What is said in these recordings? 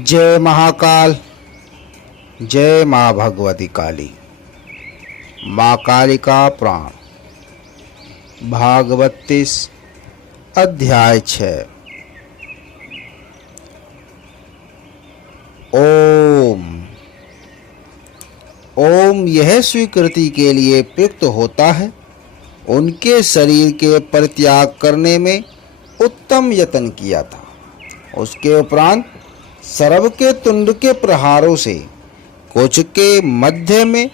जय महाकाल, जय माँ भगवती काली। माँ काली का पुराण भाग 32 अध्याय 6। ओम। ओम यह स्वीकृति के लिए प्रयुक्त होता है उनके शरीर के परित्याग करने में उत्तम यत्न किया था। उसके उपरांत सर्व के तुंड के प्रहारों से कुछ के मध्य में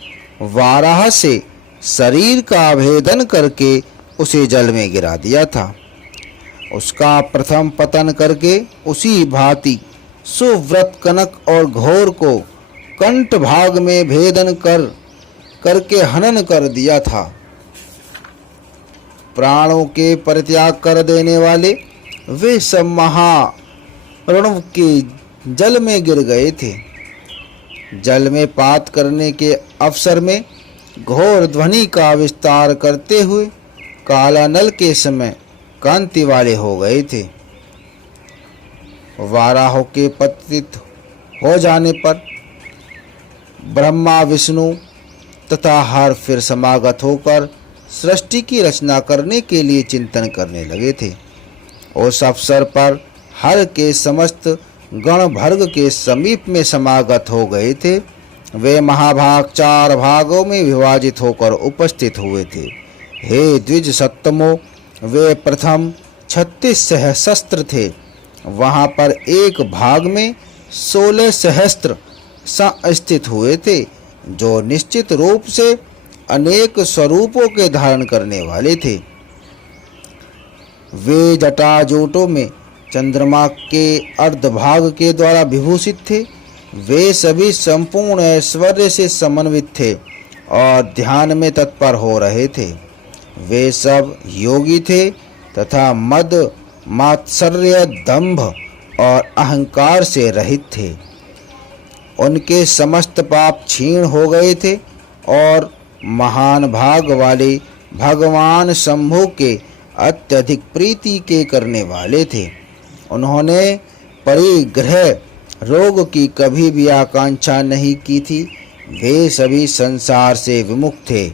वाराह से शरीर का भेदन करके उसे जल में गिरा दिया था। उसका प्रथम पतन करके उसी भांति सुव्रत कनक और घोर को कंठ भाग में भेदन करके हनन कर दिया था। प्राणों के परित्याग कर देने वाले वे सब महारणव के जल में गिर गए थे। जल में पात करने के अवसर में घोर ध्वनि का विस्तार करते हुए काला नल के समय कांति वाले हो गए थे। वाराह के पतित हो जाने पर ब्रह्मा विष्णु तथा हर फिर समागत होकर सृष्टि की रचना करने के लिए चिंतन करने लगे थे। उस अवसर पर हर के समस्त गण भर्ग के समीप में समागत हो गए थे। वे महाभाग 4 भागों में विभाजित होकर उपस्थित हुए थे। हे द्विज सत्तमो, वे प्रथम 36 सहस्त्र थे। वहां पर एक भाग में 16 सहस्त्र स्थित हुए थे, जो निश्चित रूप से अनेक स्वरूपों के धारण करने वाले थे। वे जटाजूटों में चंद्रमा के अर्धभाग के द्वारा विभूषित थे। वे सभी संपूर्ण ऐश्वर्य से समन्वित थे और ध्यान में तत्पर हो रहे थे। वे सब योगी थे तथा मद मात्सर्य दंभ और अहंकार से रहित थे। उनके समस्त पाप क्षीण हो गए थे और महान भाग वाले भगवान शंभु के अत्यधिक प्रीति के करने वाले थे। उन्होंने परिग्रह रोग की कभी भी आकांक्षा नहीं की थी। वे सभी संसार से विमुख थे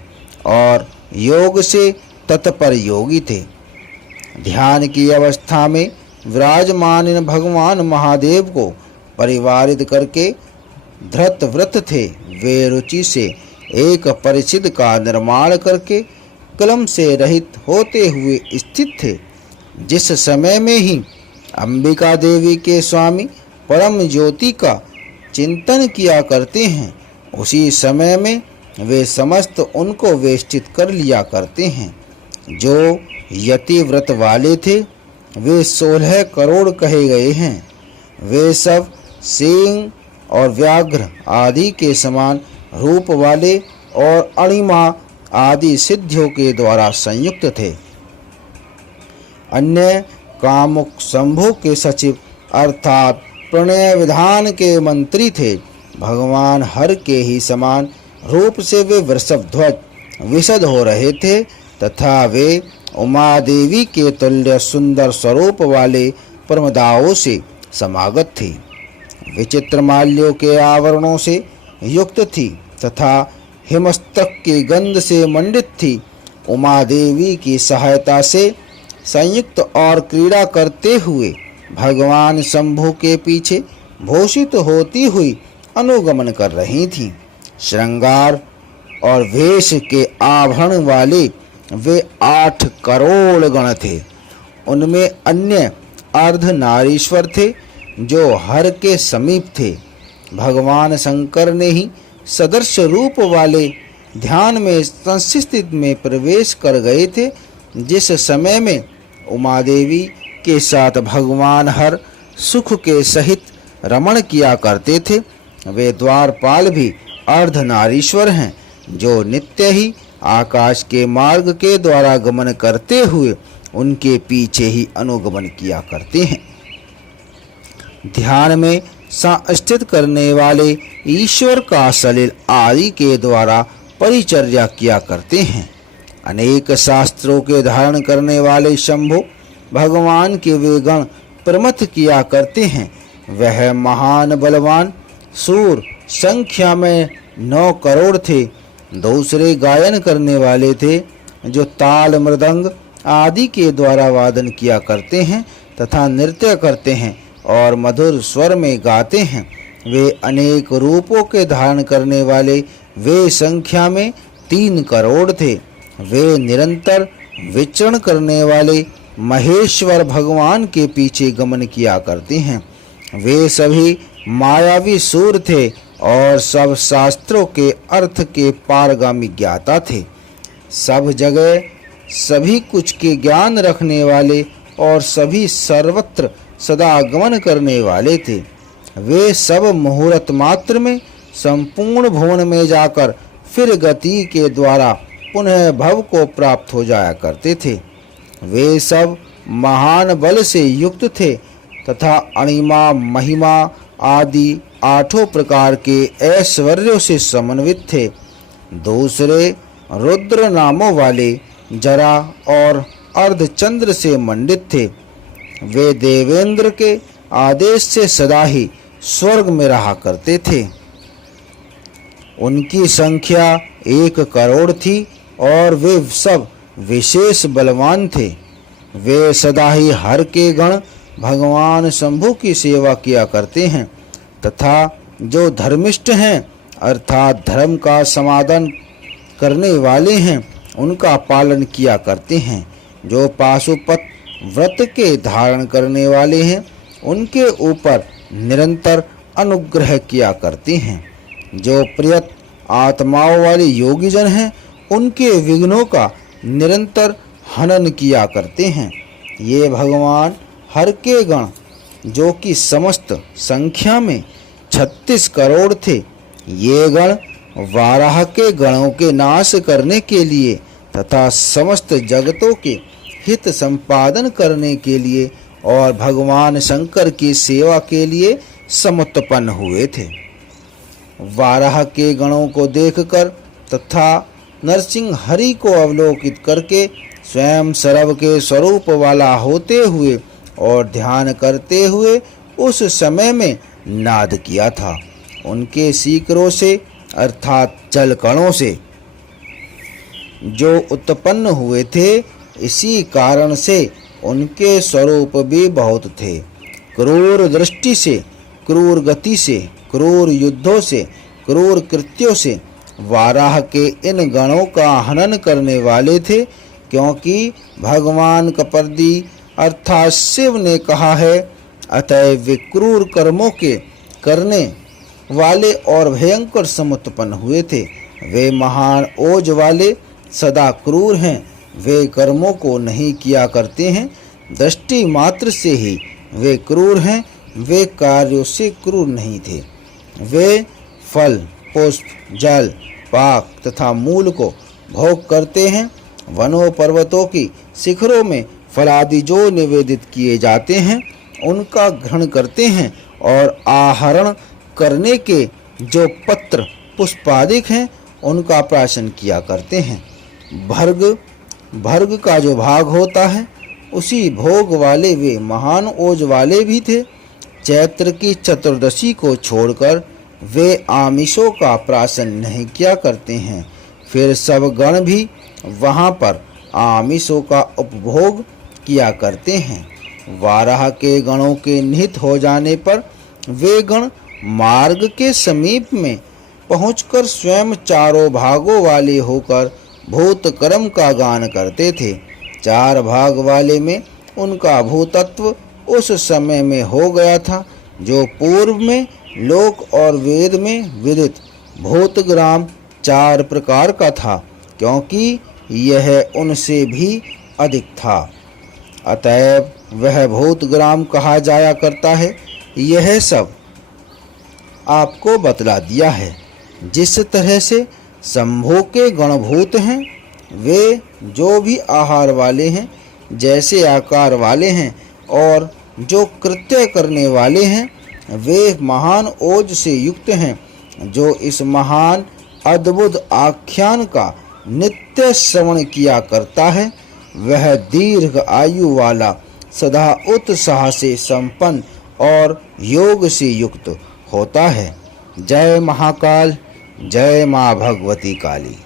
और योग से तत्पर योगी थे। ध्यान की अवस्था में विराजमान भगवान महादेव को परिवारित करके धृत व्रत थे। वे रुचि से एक परिचिद का निर्माण करके कलम से रहित होते हुए स्थित थे। जिस समय में ही अंबिका देवी के स्वामी परम ज्योति का चिंतन किया करते हैं, उसी समय में वे समस्त उनको वेष्टित कर लिया करते हैं। जो यति व्रत वाले थे वे 16 करोड़ कहे गए हैं। वे सब सिंह और व्याघ्र आदि के समान रूप वाले और अणिमा आदि सिद्धियों के द्वारा संयुक्त थे। अन्य कामुक शंभु के सचिव अर्थात प्रणय विधान के मंत्री थे। भगवान हर के ही समान रूप से वे वृषभ ध्वज विशद हो रहे थे तथा वे उमा देवी के तुल्य सुंदर स्वरूप वाले प्रमदाओं से समागत थी। विचित्र माल्यों के आवरणों से युक्त थी तथा हिमस्तक की गंध से मंडित थी। उमा देवी की सहायता से संयुक्त और क्रीड़ा करते हुए भगवान शंभु के पीछे भूषित होती हुई अनुगमन कर रही थी। श्रृंगार और वेश के आभरण वाले वे 8 करोड़ गण थे। उनमें अन्य अर्धनारीश्वर थे जो हर के समीप थे। भगवान शंकर ने ही सदर्श रूप वाले ध्यान में संस्थित में प्रवेश कर गए थे। जिस समय में उमा देवी के साथ भगवान हर सुख के सहित रमण किया करते थे, वे द्वारपाल भी अर्धनारीश्वर हैं जो नित्य ही आकाश के मार्ग के द्वारा गमन करते हुए उनके पीछे ही अनुगमन किया करते हैं। ध्यान में संस्थित करने वाले ईश्वर का सलिल आदि के द्वारा परिचर्या किया करते हैं। अनेक शास्त्रों के धारण करने वाले शंभु भगवान के वे गण प्रमथ किया करते हैं। वह महान बलवान सूर संख्या में 9 करोड़ थे। दूसरे गायन करने वाले थे जो ताल मृदंग आदि के द्वारा वादन किया करते हैं तथा नृत्य करते हैं और मधुर स्वर में गाते हैं। वे अनेक रूपों के धारण करने वाले वे संख्या में 3 करोड़ थे। वे निरंतर विचरण करने वाले महेश्वर भगवान के पीछे गमन किया करते हैं। वे सभी मायावी सूर थे और सब शास्त्रों के अर्थ के पारगामी ज्ञाता थे। सब जगह सभी कुछ के ज्ञान रखने वाले और सभी सर्वत्र सदा गमन करने वाले थे। वे सब मुहूर्त मात्र में संपूर्ण भुवन में जाकर फिर गति के द्वारा पुनः भव को प्राप्त हो जाया करते थे। वे सब महान बल से युक्त थे तथा अणिमा महिमा आदि 8 प्रकार के ऐश्वर्यों से समन्वित थे। दूसरे रुद्र नामों वाले जरा और अर्धचंद्र से मंडित थे। वे देवेंद्र के आदेश से सदा ही स्वर्ग में रहा करते थे। उनकी संख्या 1 करोड़ थी और वे सब विशेष बलवान थे। वे सदा ही हर के गण भगवान शंभु की सेवा किया करते हैं तथा जो धर्मिष्ठ हैं अर्थात धर्म का समाधान करने वाले हैं उनका पालन किया करते हैं। जो पाशुपत व्रत के धारण करने वाले हैं उनके ऊपर निरंतर अनुग्रह किया करते हैं। जो प्रियत आत्माओं वाले योगीजन हैं उनके विघ्नों का निरंतर हनन किया करते हैं। ये भगवान हर के गण जो कि समस्त संख्या में 36 करोड़ थे, ये गण वाराह के गणों के नाश करने के लिए तथा समस्त जगतों के हित संपादन करने के लिए और भगवान शंकर की सेवा के लिए समुत्पन्न हुए थे। वाराह के गणों को देखकर तथा नरसिंह हरि को अवलोकित करके स्वयं सर्व के स्वरूप वाला होते हुए और ध्यान करते हुए उस समय में नाद किया था। उनके सीकरों से अर्थात जल कणों से जो उत्पन्न हुए थे, इसी कारण से उनके स्वरूप भी बहुत थे। क्रूर दृष्टि से, क्रूर गति से, क्रूर युद्धों से, क्रूर कृत्यों से वाराह के इन गणों का हनन करने वाले थे, क्योंकि भगवान कपर्दी अर्थात शिव ने कहा है, अतएव वे क्रूर कर्मों के करने वाले और भयंकर समुत्पन्न हुए थे। वे महान ओज वाले सदा क्रूर हैं। वे कर्मों को नहीं किया करते हैं, दृष्टि मात्र से ही वे क्रूर हैं। वे कार्यों से क्रूर नहीं थे। वे फल, पुष्प, जल, पाक तथा मूल को भोग करते हैं। वनों पर्वतों की शिखरों में फलादि जो निवेदित किए जाते हैं उनका ग्रहण करते हैं और आहरण करने के जो पत्र पुष्पादिक हैं उनका प्राशन किया करते हैं। भर्ग का जो भाग होता है उसी भोग वाले वे महान ओज वाले भी थे। चैत्र की चतुर्दशी को छोड़कर वे आमिषों का प्राशन नहीं किया करते हैं। फिर सब गण भी वहाँ पर आमिषों का उपभोग किया करते हैं। वाराह के गणों के निहित हो जाने पर वे गण मार्ग के समीप में पहुंचकर स्वयं चारों भागों वाले होकर भूत कर्म का गान करते थे। 4 भाग वाले में उनका भूतत्व उस समय में हो गया था जो पूर्व में लोक और वेद में विदित भूतग्राम 4 प्रकार का था, क्योंकि यह उनसे भी अधिक था। अतएव वह भूतग्राम कहा जाया करता है। यह सब आपको बतला दिया है। जिस तरह से शंभु के गणभूत हैं, वे जो भी आहार वाले हैं, जैसे आकार वाले हैं, और जो कृत्य करने वाले हैं, वे महान ओज से युक्त हैं। जो इस महान अद्भुत आख्यान का नित्य श्रवण किया करता है, वह दीर्घ आयु वाला, सदा उत्साह से संपन्न और योग से युक्त होता है। जय महाकाल, जय माँ भगवती काली।